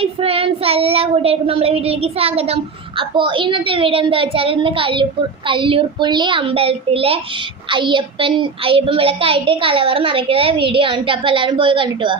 Hi friends, എല്ലാ കൂട്ടുകാർക്കും നമ്മളെ വീട്ടിലേക്ക് സ്വാഗതം. അപ്പോൾ ഇന്നത്തെ വീഡിയോ എന്താ വെച്ചാൽ, ഇന്ന് കല്ലൂർപ്പുള്ളി അമ്പലത്തിലെ അയ്യപ്പൻ വിളക്കായിട്ട് കലവറ നിറയ്ക്കുന്ന വീഡിയോ ആണ് കേട്ടോ. അപ്പോൾ എല്ലാവരും പോയി കണ്ടിട്ട് വാ.